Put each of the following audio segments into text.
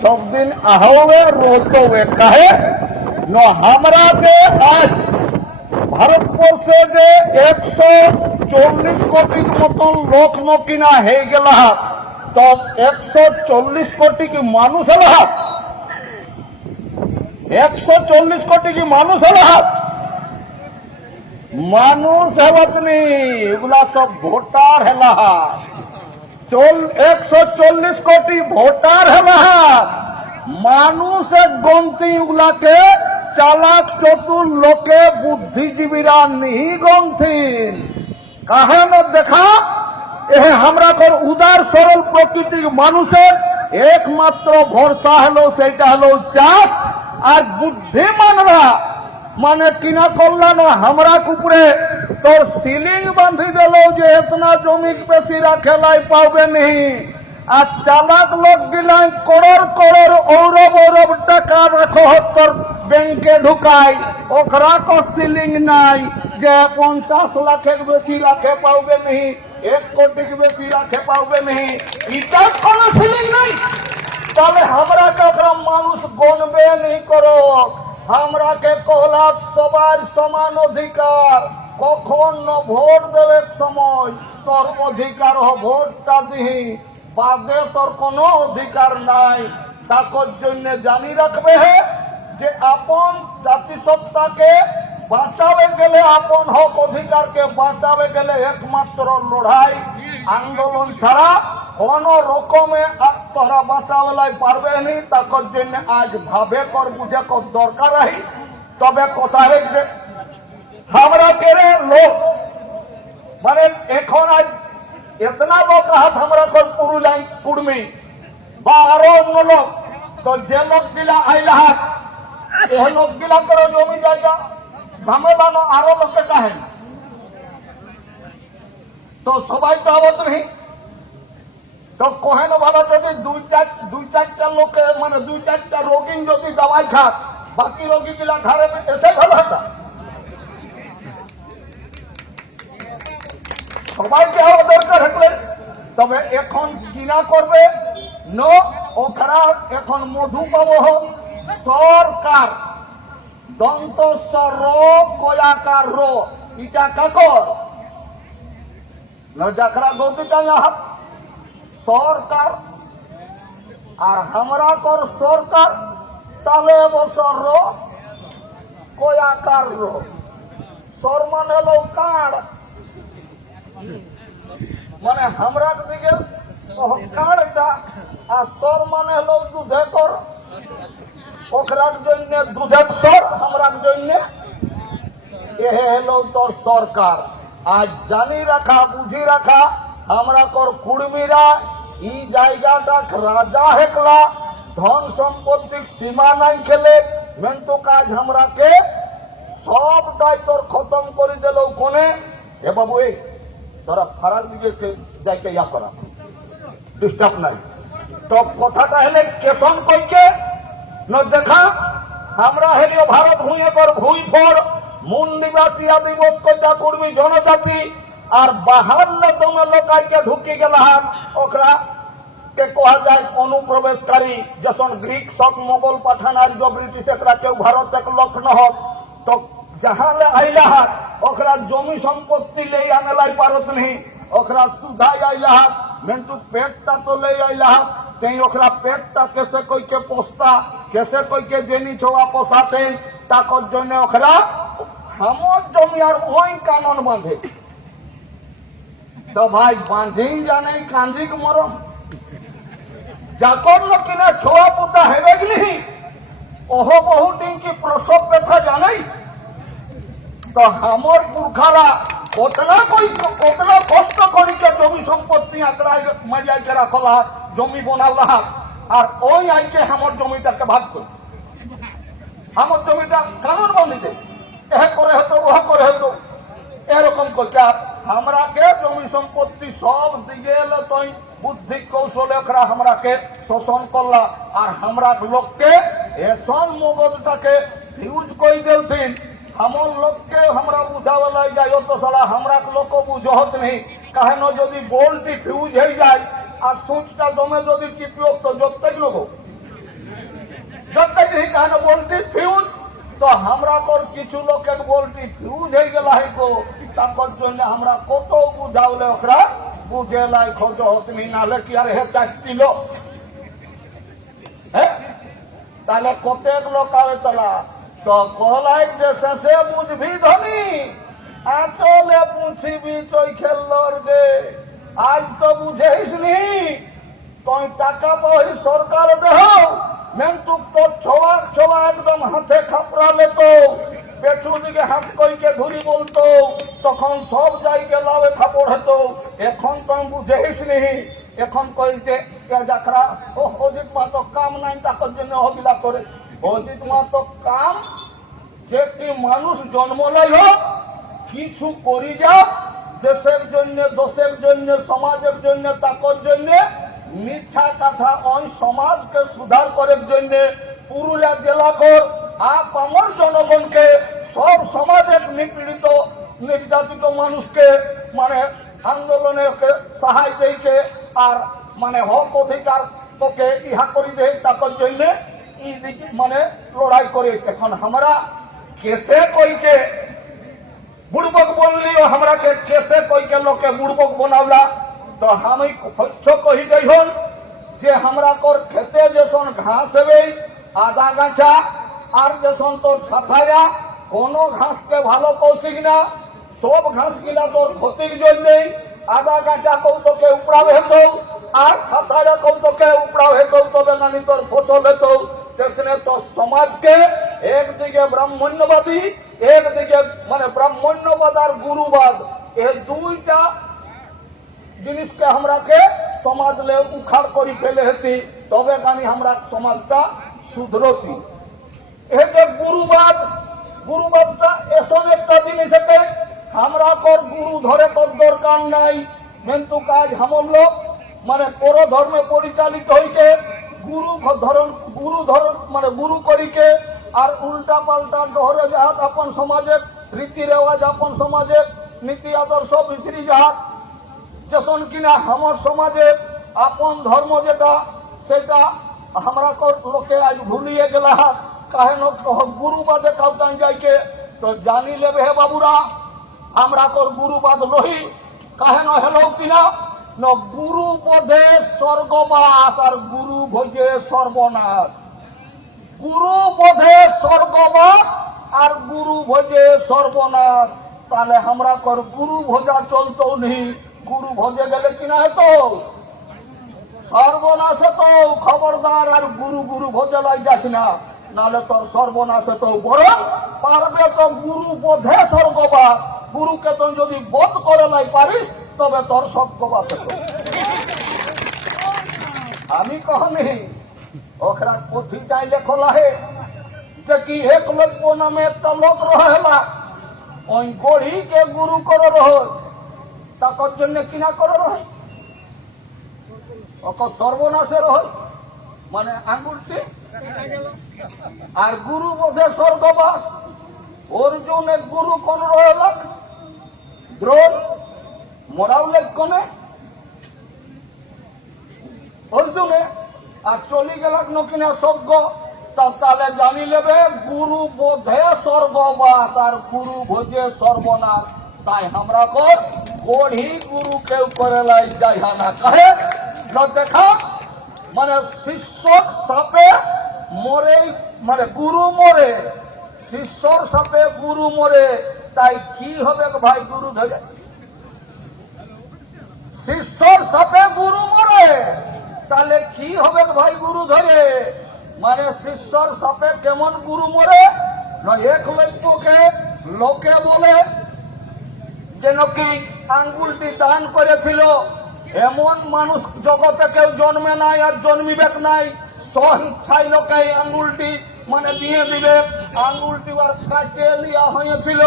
सब दिन ahoवे रोते हुए कहे न हमरा के आज ভারতবর্ষে যে 140 কোটি মতন লোক নকিনা হয়ে গেল তো 140 কোটি কি মানুষ হল 140 কোটি কি মানুষ হল মানুষ হবতনি এগুলা সব ভোটার হেলা 140 কোটি ভোটার হেলা মানুষ গন্তি এগুলাকে চালাক চতুর লোকে বুদ্ধিজীবীরা নিহি গন্থিন কাহেন দেখা আমরা কর উদার সরল প্রকৃতির মানুষের একমাত্র ভরসা হলো সেটা হলো চাষ আর বুদ্ধিমানরা মানে কিনা করলা না আমরা উপরে তোর সিলিং বাঁধি দিল যে এতনা জমি বেশি রাখেলাই পাবে নেই আর চালাক লোক গিলাই করোড় করোড় অরব অরব টাকা রাখো তোর ব্যাংকে ঢুকাই ওখরা কো সিলিং নাই যে 50 লাখের বেশি রাখে পাবে নেই 1 কোটি বেশি রাখে পাবে নেই এটা কোনো সিলিং নাই তাহলে আমরা ওখরা মানুষ গণবে নেই করো আমরা কে কহলা সবার সমান অধিকার কখন ভোট দেবে সময় তোর অধিকার ভোটটা দিহি বাদে তোর কোনো অধিকার নাই তাকর জন্য জানি রাখবে যে আপন জাতিসত্তাকে বাঁচাবে গেলে আপন হক অধিকারকে বাঁচাবে গেলে একমাত্র লড়াই আন্দোলন ছাড়া কোন রকমে তোরা বাঁচাবেলাই পারবে নি তাকর জন্য আজ ভাবে কর বুঝে কর দরকার আহি তবে কথা যে আমরা কেরে লোক মানে এখন আজ इतना लोग हाथ हमरा को पुरु लाइन कुड़मी बा आरो अन्न लोग तो जे लोग गिला आइला हाथ एह लोग गिला करो जमी जायगा झमेला ना आरो लोग के काहे तो सबाई तो आवत नहीं तो कोहे न भाला यदि दुई चारटा लोग के माने दुई चारटा रोगी यदि दवाई खा बाकी रोगी गिला घरे में ऐसे भला था সবাইকে আরো দরকার থাকলে তবে এখন কিনা করবে ন ওখানা এখন মধু পাবো সরকার দন্ত সর কয়াকার রো ইটা কাকর নজাকরা গৌতিটা হাত সরকার আর আমরা কর সরকার তালে বছর রো কয়াকার রো সর মানে হলো কার্ড মানে আমরা দিকে কার্ডটা আর সর মানে হলো দুধে কর ওখরার জন্য দুধের সর আমরার জন্য এ হলো তোর সরকার আজ জানি রাখা বুঝি রাখা আমরা কর কুড়মিরা এই জায়গাটা রাজা হেকলা ধন সম্পত্তির সীমা নাই খেলে মেন্তু কাজ আমরাকে সবটাই তোর খতম করে দিল কোনে এ বাবু তোরা ফারাক দিকে যাইকে ইয়া করা ডিস্টার্ব নাই তো কথাটা হলে কেশন কইকে ন দেখা আমরা হেলিও ভারত ভূঁয়ে পর ভূঁই ফর মূল নিবাসী আদিবাস কইটা কর্মী জনজাতি আর 52তম লোকাইকে ঢুকি গেল হাত ওখরা কে কোয়া যায় অনুপ্রবেশকারী যখন গ্রিক শক মোগল পাঠান আর ব্রিটিশ একরা কেউ ভারত এক লক্ষ্ণ হক তো जहां आइला हाथ ओकरा जमी संपत्ति ले आने लाई पारत नहीं ओकरा सुधाई आइला हाथ मैं तू पेटटा तो ले आइला हाथ कहीं ओकरा पेटटा कैसे कोई के पोसता कैसे कोई के देनी छोड़ा पोसाते ताकत जने ओकरा हम जमी और ओई कानून बांधे तो भाई बांधे जाने कांधी के मरम जाकर लोग किना छोआ पुता हेबे नहीं ओहो बहुत इनकी प्रसव व्यथा जाने तो हमर पुरखारा उतना कष्ट करी के जमी सम्पत्ति आंकड़ा मारिया के रखला जमी बनाला और ओई आई के हमर जमीटाके भाग कर हमर जमीटा कानून बांधी दे एह करे हतो ओह करे हतो एरकम करके हमरा के जमी सम्पत्ति सब दिगेल तो बुद्धि कौशल एकरा हमरा के शोषण करला और हमरा लोग के एसन मगजटाके यूज कर देलथिन हमर लोग के हमरा बुझावला जाए तो साला हमरा लोग को बुझत नहीं कहे न यदि बोल्टी फ्यूज हो जाए আর সুচটা দমে যদি চিপিও তো যতটুক লোক नहीं कहने बोल्टी फ्यूज तो हमरा कर किछु लोग के बोल्टी फ्यूज हो गला है को ताकर जन्य हमरा कत बुझावले ओकरा बुझे लाई खोज हतनी नाले कि यार हे चाटिलो है ताले कतेक लोक आवे चला तो कहलाई जे से बुझबी धनी आचले पूछिबी चोई खेलर गे आज तो बुझेइस नहीं तो टाका पाई सरकार देह मेंतुक तो छोवा छोवा एकदम हाथे खापड़ा लेतो पेছু দিকে হাত কইকে ঘুরি বলতো তখন সব জায়গায় লাভে থাপড় হতো এখন তো বুঝেইস নি এখন কই যে যাকরা ও অজিত মা তো কাম নাই তাকর জন্য হবিলা করে অজিত মা তো কাম যে কি মানুষ জন্ম লাই হোক কিছু করি যা দেশের জন্য দশের জন্য সমাজের জন্য তাকর জন্য মিথ্যা কথা ওই সমাজকে সুধার করার জন্য পুরুলিয়া জেলা কর আপামর জনগণকে সব সমাজের নিপীড়িত নির্যাতিত মানুষকে মানে আন্দোলনে সাহায্য দেইকে আর মানে হক অধিকার তোকে ইহা করি দে তাকর জন্য মানে লড়াই করে এখন আমরা কেসে কইকে বুড়বক বললিও हमरा के कैसे कोई के लोग के बुड़बक बनावला तो हम अच्छो कही गई हन जे हमरा कर खेते जैसन घास हेबे आधा गाछा আর जैसन तो ছাথাইরা কোনো ঘাস के ভালো কৌশিক না সব ঘাস গিলা তোর ক্ষতির জন্য আধা গাছা কৌতকে উপড়াবে হেতো আর ছাথাইরা কৌতকে উপড়াবে হেতো তবে নানি তোর ফসল হেতো তেসনে তো সমাজকে একদিকে ব্রাহ্মণ্যবাদী একদিকে মানে ব্রাহ্মণ্যবাদ আর গুরুবাদ এই দুইটা জিনিসকে আমরাকে সমাজলে উখাড় করি ফেলে হেতি তবে গানি আমরা সমাজটা শুধরতি এই যে গুরুবাদটা এসন একটা জিনিস এতে আমরা কর গুরু ধরে তোর দরকার নাই কিন্তু কাজ হামল লোক মানে পর ধর্মে পরিচালিত হইকে গুরু ধরন মানে গুরু করিকে আর উল্টা পাল্টা ডহরে যাহাত আপন সমাজের রীতি রেওয়াজ আপন সমাজের নীতি আদর্শ বিসরি যাহাত যেসন কিনা আমার সমাজে আপন ধর্ম যেটা সেটা আমরা লোকে আজ ভুলিয়ে গেলা কাহে গুরুবাদে কাউতান যাইকে তো জানি লেবে হে বাবুরা আমরা কর গুরুবাদ লহি কাহে ন হেলো কিনা ন গুরু বোধে স্বর্গবাস আর গুরু ভোজে সর্বনাশ গুরু বোধে স্বর্গবাস আর গুরু ভোজে সর্বনাশ তাহলে আমরা কর গুরু ভোজা চলতো নেই গুরু ভোজে গেলে কিনা হতো সর্বনাশ হতো খবরদার আর গুরু গুরু ভোজে লাই যাস না নালে তোর সর্বনাশ হতো বরং পারবে তো গুরু বোধে স্বর্গবাস গুরুকে তো যদি বোধ করে লাই পারিস তবে তোর স্বর্গবাস হতো আমি কহনি ওখরা পুথিটাই লেখলা হে যে কি একলব্য নামে একটা লোক রহেলা ওই গড়িকে গুরু করে রহ তাকর জন্য কিনা করে রহে ওকে সর্বনাশের হয় মানে আঙ্গুলটি আর গুরু বোধে স্বর্গবাস অর্জুন এক গুরু কোন রহেলাক দ্রোণ মোরাউলেক কোনে অর্জুনে আর চলি গেলাক নকিনা স্বর্গ তাহলে জানি লেবে গুরু বোধে স্বর্গবাস আর গুরু ভোজে সর্বনাশ তাই আমরা কর গড়ি গুরু কেউ করে লাই যাই না কাহে দেখা মানে শিষ্যর সাপে মরে মানে গুরু মরে শিষ্যর সাপে গুরু মরে তাই কি হবে ভাই গুরু ধরে শিষ্যর সাপে গুরু মরে তাহলে কি হবে ভাই গুরু ধরে মানে শিষ্যর সাপে কেমন গুরু মরে একলব্যকে লোকে বলে যে নাকি আঙ্গুলটি দান করেছিল এমন মানুষ জগতে কেউ জন্মে নাই আর জন্মিবেক নাই স্বইচ্ছায় লোকে আঙ্গুলটি মানে দিয়ে দিবে আঙ্গুলটি আর কাটে লিয়া হয়েছিল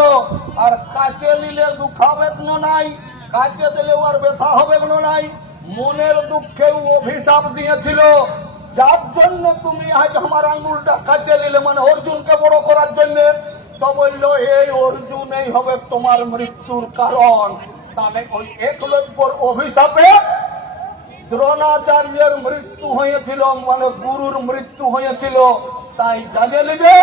আর কাটে নিলে দুঃখাবেক নাই কাটে দিলে আর ব্যথা হবে নাই মনের দুঃখেও অভিশাপ দিয়েছিল যার জন্য তুমি আজ আমার আঙ্গুলটা কাটে নিলে মানে অর্জুনকে বড় করার জন্য তো বললো এই অর্জুনই হবে তোমার মৃত্যুর কারণ তাহলে ওই একলব্যর অভিশাপে দ্রোণাচার্যের মৃত্যু হয়েছিল মানে গুরুর মৃত্যু হয়েছিল তাই জানিয়ে নেবে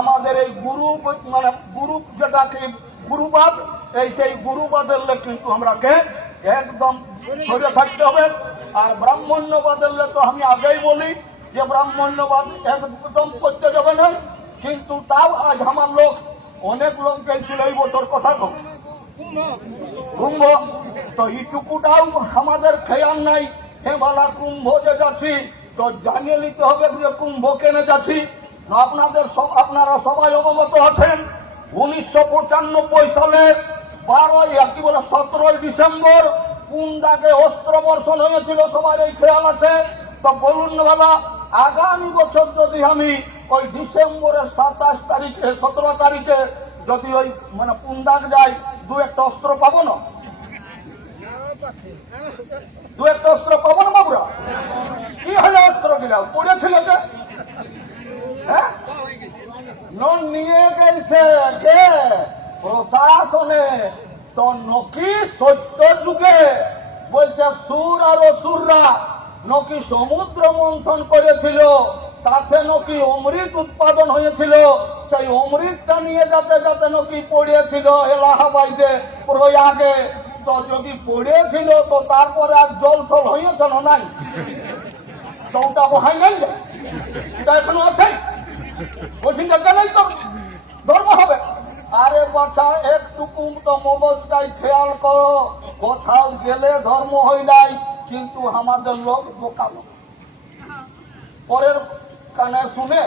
আমাদের এই গুরু মানে গুরু যেটাকে গুরুবাদ, এই সেই গুরুবাদের কিন্তু আমরাকে একদম সরে থাকতে হবে। আর ব্রাহ্মণ্যবাদের তো আমি আগেই বলি যে ব্রাহ্মণ্যবাদ একদম করতে যাবে না, কিন্তু তাও আজ আমার লোক অনেক লোক গেছিল এই বছর কথা কুম্ভ, তো এইটুকুটাও আমাদের খেয়াল নাই। হেবালা কুম্ভ যে যাচ্ছি তো জানিয়ে নিতে হবে যে কুম্ভ কেনে যাচ্ছি। আপনাদের আপনারা সবাই অবগত আছেন 1995 সালে 17 ডিসেম্বর কুন্দাকে অস্ত্র বর্ষণ হয়েছিল, সবার এই খেয়াল আছে? তো বলুন বাবা, আগামী বছর যদি আমি ওই ডিসেম্বরের 17 তারিখে 17 তারিখে যদি ওই মানে পুন্দাক যাই, দু একটা অস্ত্র পাবো না? দু একটা অস্ত্র পাবো না বাবুরা? কি হলো অস্ত্র গিলা পড়েছিল যে? হ্যাঁ, নিয়ে গেছে কে? প্রশাসনে। তো নকি সত্য যুগে বলছে সুর আর অসুররা নকি সমুদ্র মন্থন করেছিল, তাতে নকি অমৃত উৎপাদন হয়েছিল। সেই অমৃতটা নিয়ে যাতে যাতে নকি পড়িয়েছিল এলাহাবাদে প্রয়াগে। তো যদি পড়িয়েছিল তো তারপরে আর জল থল হয়েছে না? নাই, তো ওটা বহাই নাই, এটা এখনো আছে। বলছি নাই তো ধর্ম হবে। আরে বাচ্চা একটুকু তো মগজটাই খেয়াল করো, কোথাও গেলে ধর্ম হয় নাই, কিন্তু আমাদের লোক বোকা লোক। পরের কানে শুনে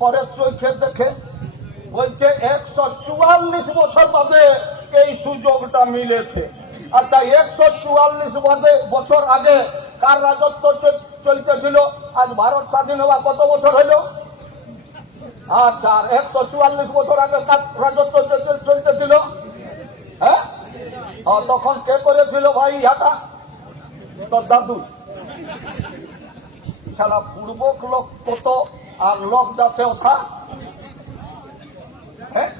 পরের চোখে দেখে বলছে 144 বছর বাদে এই সুযোগটা মিলেছে। আচ্ছা, 144 বছর আগে কার রাজত্ব চলতেছিল? আজ ভারত স্বাধীন হওয়া কত বছর হইল? আচ্ছা, 144 বছর আগে কার রাজত্ব চলতেছিল? হ্যাঁ, তখন কে করেছিল ভাই ইহাটা? তোর দাদু। সারা পূর্বক লোক কত আর লোক যাচ্ছে ওঠা। হ্যাঁ,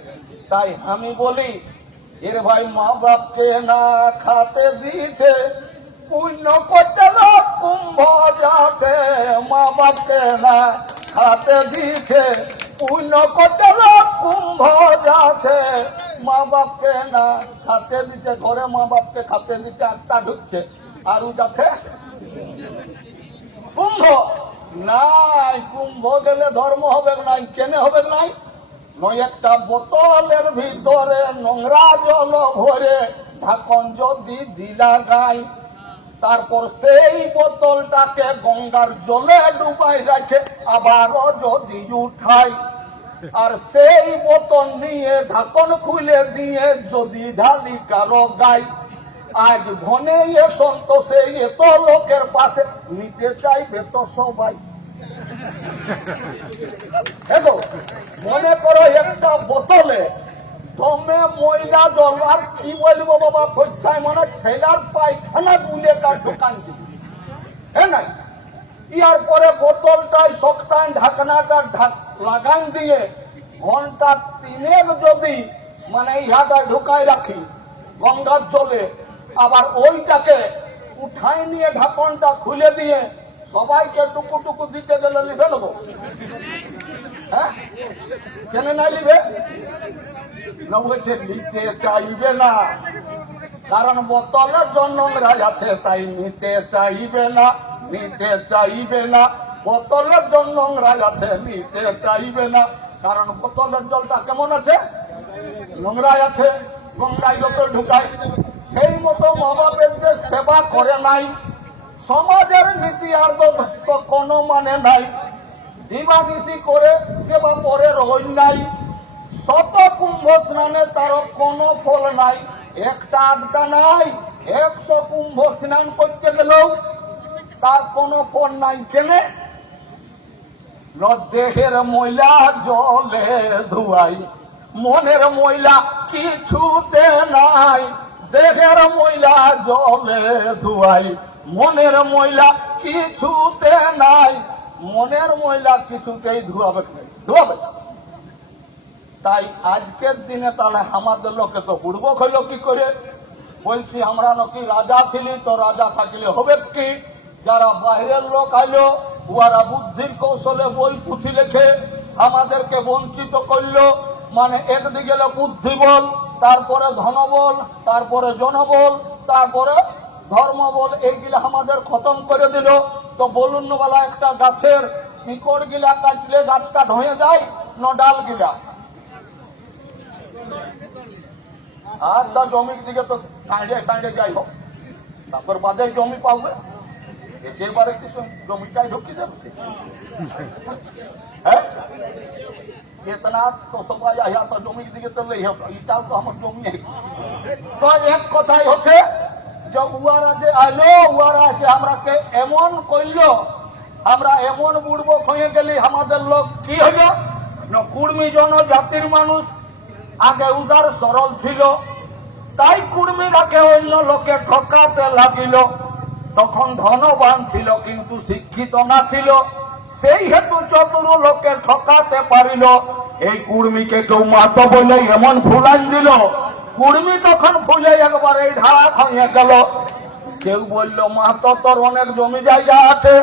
তাই আমি বলি এর ভাই মা বাপকে না খাতে দিয়েছে, পুণ্য করতে লোক কুম্ভ যাচ্ছে। মা বাপকে না খাতে দিয়েছে, পুণ্য করতে লোক কুম্ভ যাচ্ছে। মা বাপকে না খাতে দিচ্ছে, ঘরে মা বাপকে খাতে দিচ্ছে, একটা ঢুকছে আর ও যাচ্ছে কুম্ভ। নাই, কুম্ভ গেলে ধর্ম হবে নাই। কেনে হবে নাই? নয় একটা বোতলের ভিতরে নোংরা জল ভরে ঢাকন যদি দিলা গায়, তারপর সেই বোতলটাকে গঙ্গার জলে ডুবাই রাখে আবারও যদি উঠাই, আর সেই বোতল নিয়ে ঢাকন খুলে দিয়ে যদি ঢালি কারো গাই, আজ ভনে এ সন্তোষে এত লোকের পাশে নিতে চাইবে তো সবাই। মনে করো একটা বোতলে দমে ময়লা জল, আর কি বলবো বাবা, পচ্ছায় মানে ছেলার পায়খানা গুলে তার দোকান দিবে। হ্যাঁ না, ইয়ার পরে বোতলটায় শক্তান ঢাকনাটা লাগান দিয়ে ঘন্টা 3 যদি মানে ইহাটা ঢুকায় রাখি গঙ্গার জলে, আবার ওইটাকে উঠাই নিয়ে ঢাকনটা খুলে দিয়ে সবাইকে টুকু টুকু দিতে গেলে লিখে নেবো? হ্যাঁ, কেন নাই লিবে না? বলছে নিতে চাইবে না, কারণ বোতলের জন্য নোংরা আছে, তাই নিতে চাইবে না। নিতে চাইবে না, বোতলের জন্য নোংরা আছে, নিতে চাইবে না। কারণ বোতলের জলটা কেমন আছে? নোংরা আছে, গঙ্গায় যত ঢুকায়। সেই মতো মা বাপের যে সেবা করে নাই, সমাজের নীতি আর কোনো মানে নাই। দিবানিশি করে সেবা পরের হই নাই। শত কুম্ভ স্নানে তার কোনো ফল নাই, একটা আধটা নাই। 100 কুম্ভ স্নান করতে গেলেও তার কোনো ফল নাই। কেনে? দেহের ময়লা জলে ধুয়াই, মনের ময়লা কিছুতে নাই। দেহের ময়লা জলে ধুয়াই, মনের ময়লা কিছুতে নাই। মনের ময়লা কিছুতেই ধুয়াবে ধুয়াবে। তাই আজকের দিনে তাহলে আমাদের লোকে তো বুড়বক হইল কি করে? বলছি আমরা নাকি রাজা ছিলি, তো রাজা থাকলে হবে কি? যারা বাইরের লোক আইলো উহারা বুদ্ধির কৌশলে বই পুঁথি লিখে আমাদেরকে বঞ্চিত করলো। মানে একদিকে গেল বুদ্ধিবল, তারপরে ধনবল, তারপরে জনবল, তারপরে ধর্মবল, এইগুলা আমাদের খতম করে দিল। তো বলুন বলা, একটা গাছের শিকড় গিলা কাটলে গাছটা ঢয়ে যায় না ডাল গিলা? আচ্ছা, জমির দিকে তো কাঁড়ে কাঁড়ে যাই হোক, তারপর বাদে জমি পাবে, একেবারে কিছু জমিটাই ঢুকি যাচ্ছে। হ্যাঁ, इतना तो सबाई आया तो जमी दिखे तो नहीं होता, इटाও তো আমার জমি। তো এক কথাই হচ্ছে যে উয়ারা যে আইলো, উয়ারা এসে আমরাকে এমন কইলো, আমরা এমন বুড়বক হয়ে গেলি, আমাদের লোক কি হইল না, কুর্মী জনজাতির মানুষ আগে উদার সরল ছিল, তাই কুর্মীরাকে অন্য লোকে ঠকাতে লাগিল। তখন ধনবান ছিল কিন্তু শিক্ষিত না ছিল, সেই হেতু চতুর লোকে ঠকাতে পারিল। এই কুর্মীকে কেউ মাতো বলে এমন ফুলান দিল, কুর্মী তখন ফুলে একবারে ঢাক হয়ে গেল। কেউ বলল, মাতো তোর অনেক জমি জায়গা আছে,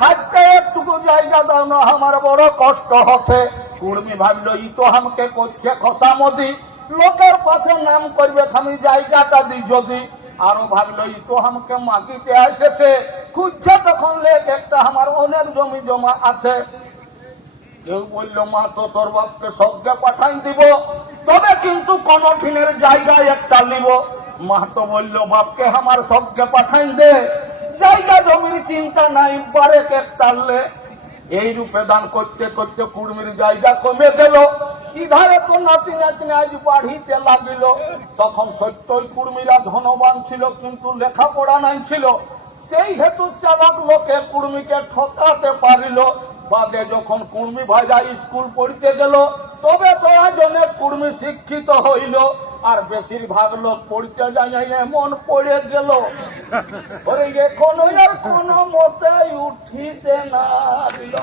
থাকতে একটুকু জায়গা দাও না, আমার বড় কষ্ট হচ্ছে। কুর্মী ভাবল, ই তো আমাকে করছে খসামদি, লোকের পাশে নাম করবে আমি জায়গাটা দিই যদি। আরো ভাবলো, ই তো আমাকে মাগিতে এসেছে, খুঁজছে তখন লেখ একটা, আমার অনেক জমি জমা আছে। কেউ বলল, মা তো তোর বাপকে সবকে পাঠাই দিব, তবে কিন্তু কোন ঠিনের জায়গায় একটা নিব। মা তো বলল, বাপকে আমার সবকে পাঠাই দে, জায়গা জমির চিন্তা নাই, বারে টানলে। এই রূপে দান করতে করতে কুর্মীর জায়গা কমে গেল, ইধারে তো নাতি নাতনি আজ বাড়িতে লাগিল। তখন সত্যই কুর্মীরা ধনবান ছিল কিন্তু লেখাপড়া নাই ছিল, সেই হেতু চালাক লোকে কুর্মীকে ঠকাতে পারিল। বাদে যখন কুর্মী ভাইরা স্কুল পড়তে গেল, তবে তোরা জনে কুর্মী শিক্ষিত হইল। আর বেশিরভাগ লোক পড়তে যায় এমন পড়ে গেল, ওরে এখন আর কোনো মতে উঠিতে না দিল।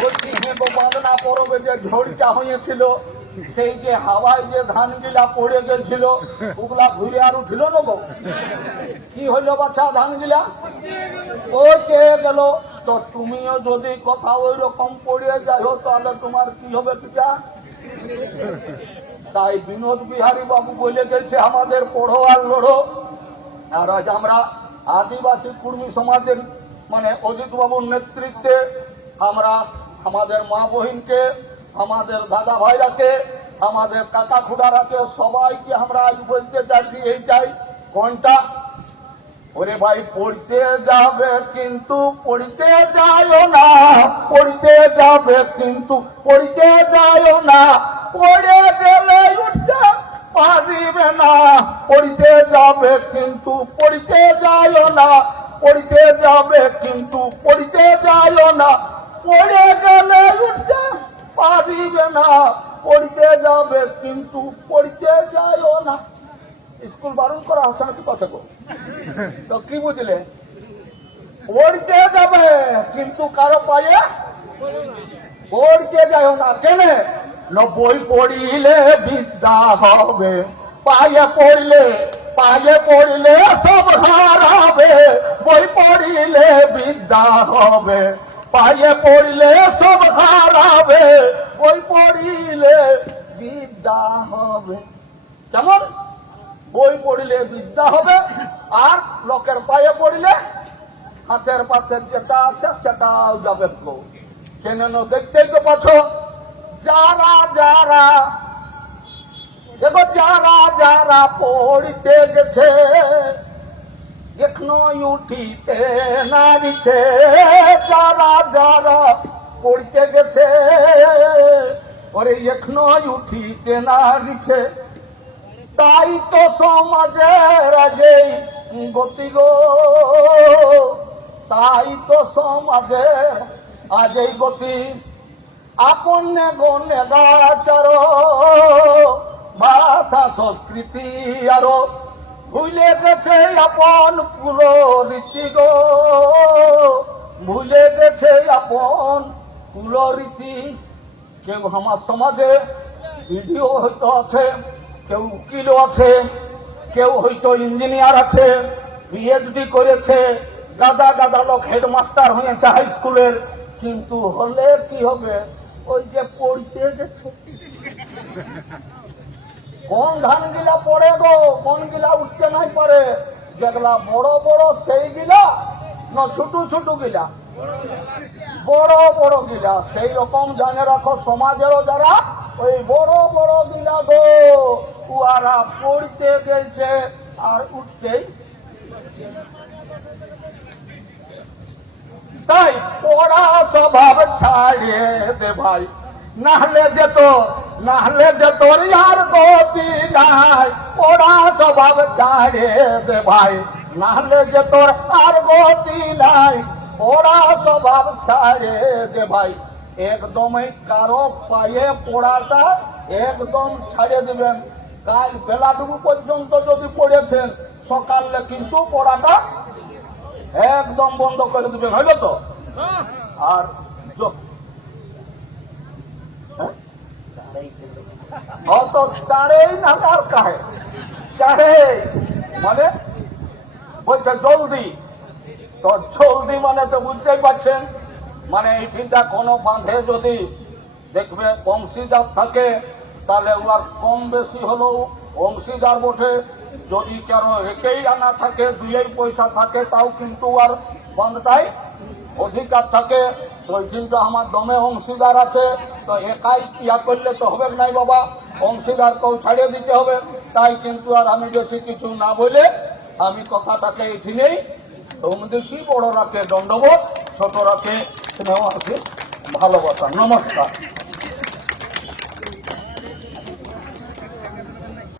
বলছি, হেঁটো বাঁধনা পরবে যে ঝড়টা হয়েছিল, সেই যে হাওয়ায় যে ধান গিলা পড়ে গেছিল, ওগুলা ঘুরে আর উঠিল না গো? কি হইল বাচ্চা, ধান গিলা পচে গেল। তো তুমিও যদি কথা ওই রকম পড়ে যাও, তাহলে তোমার কি হবে পিতা? তাই বিনোদ বিহারী বাবু বলে গেছে, আমাদের পড়ো আর লড়ো। আর আজ আমরা আদিবাসী কুর্মী সমাজের মানে অজিত বাবুর নেতৃত্বে আমরা আমাদের মা বহিনকে, আমাদের দাদা ভাইরাকে, আমাদের কাকা খুড়ারাকে, সবাইকে আমরা আজ বলতে চাইছি এইটাই, কোনটা? ওরে ভাই, পড়তে যাবে কিন্তু পড়তে যাও না, পড়তে যাবে কিন্তু পড়তে যাও না, পড়ে গেলে উঠতে পারিবে না। পড়তে যাবে কিন্তু পড়তে যাও না, পড়তে যাবে কিন্তু পড়তে যাও না, পড়ে গেলে উঠতে পারিবে না। পড়তে যাবে কিন্তু পড়তে যাও না। স্কুল বারণ করা হচ্ছে নাকি পাশে গো? তো কি বুঝলে? পড়তে যাবে কিন্তু কারো পায়ে পড়তে যাও না। কেন? বই পড়িলে বিদ্যা হবে, পায়ে পড়িলে সব হারাবে। বই পড়িলে বিদ্যা হবে, পায়ে পড়িলে সব হারাবে। বই পড়িলে বিদ্যা হবে। কেমন? বই পড়িলে বিদ্যা হবে, আর লোকের পায়ে পড়িলে হাতের পাশে যেটা আছে সেটাও যাবে। কেন? দেখতেই তো পাচ্ছ, যারা যারা দেখো, যারা যারা পড়িতে গেছে এখনো উঠিতে নারিছে। যারা যারা পড়িতে গেছে ওরে এখনো উঠিতে নারিছে। তাই তো সমাজের আজই গতি গো, তাই তো সমাজের আজই গতি। আপন গনে গাচার ভাষা সংস্কৃতি আরো ভুলে গেছে আপন কুল রীতি গো, ভুলে গেছে আপন কুল রীতি। কেউ আমার সমাজে ভিডিও হয়তো আছে, কেউ উকিল আছে, কেউ হয়তো ইঞ্জিনিয়ার আছে, পিএইচডি করেছে, গাদা গাদা লোক হেডমাস্টার হয়েছে হাই স্কুলের, কিন্তু হলে কি হবে, ওই যে পড়তে গেছে। কোন ধান গিলা পড়ে গো, কোন গিলা উঠতে নাই পারে, যেগুলা বড় বড় সেই গিলা না ছোট ছোট গিলা, বড় বড় গিলা। সেই রকম জানে রাখো সমাজেরও যারা ওই বড় বড় গিলা গো, উহারা পড়তে গেছে আর উঠতেই। তাই পড়া স্বভাব ছাড়িয়ে দে ভাই, নাহলে যে তোর আর গতি নাই। পড়া স্বভাব ছাড়িয়ে দে ভাই, নাহলে যে তোর আর গতি নাই। পড়া স্বভাব ছাড়িয়ে দে ভাই, একদমই কারো পায়ে পড়াটা একদম ছাড়িয়ে দিবেন। কাল বেলাটুকু পর্যন্ত যদি পড়েছেন, সকালে কিন্তু পড়াটা একদম বন্ধ করে দিবেন, হইল তো? আর অত চাড়েই না আর কাহে চাড়ে মানে বলছে জলদি, তো জলদি মানে তো বুঝতেই পারছেন। মানে এই তিনটা কোনো বাঁধে যদি দেখবে অংশীদার থাকে, তাহলে উহার কম বেশি হলেও অংশীদার বটে। যদি কারো একেই আনা থাকে, দুইয়ের পয়সা থাকে, তাও কিন্তু আর বাঁধটাই অধিকার থাকে। তো কিন্তু আমার দমে অংশীদার আছে, তো একাই ইয়া করলে তো হবে নাই বাবা, অংশীদারকেও ছাড়িয়ে দিতে হবে। তাই কিন্তু আর আমি বেশি কিছু না বলে আমি কথাটাকে এখানেই দম দিছি। বড় রাখে দণ্ডবোধ, ছোট রাখে স্নেহ আশিস ভালোবাসা। নমস্কার।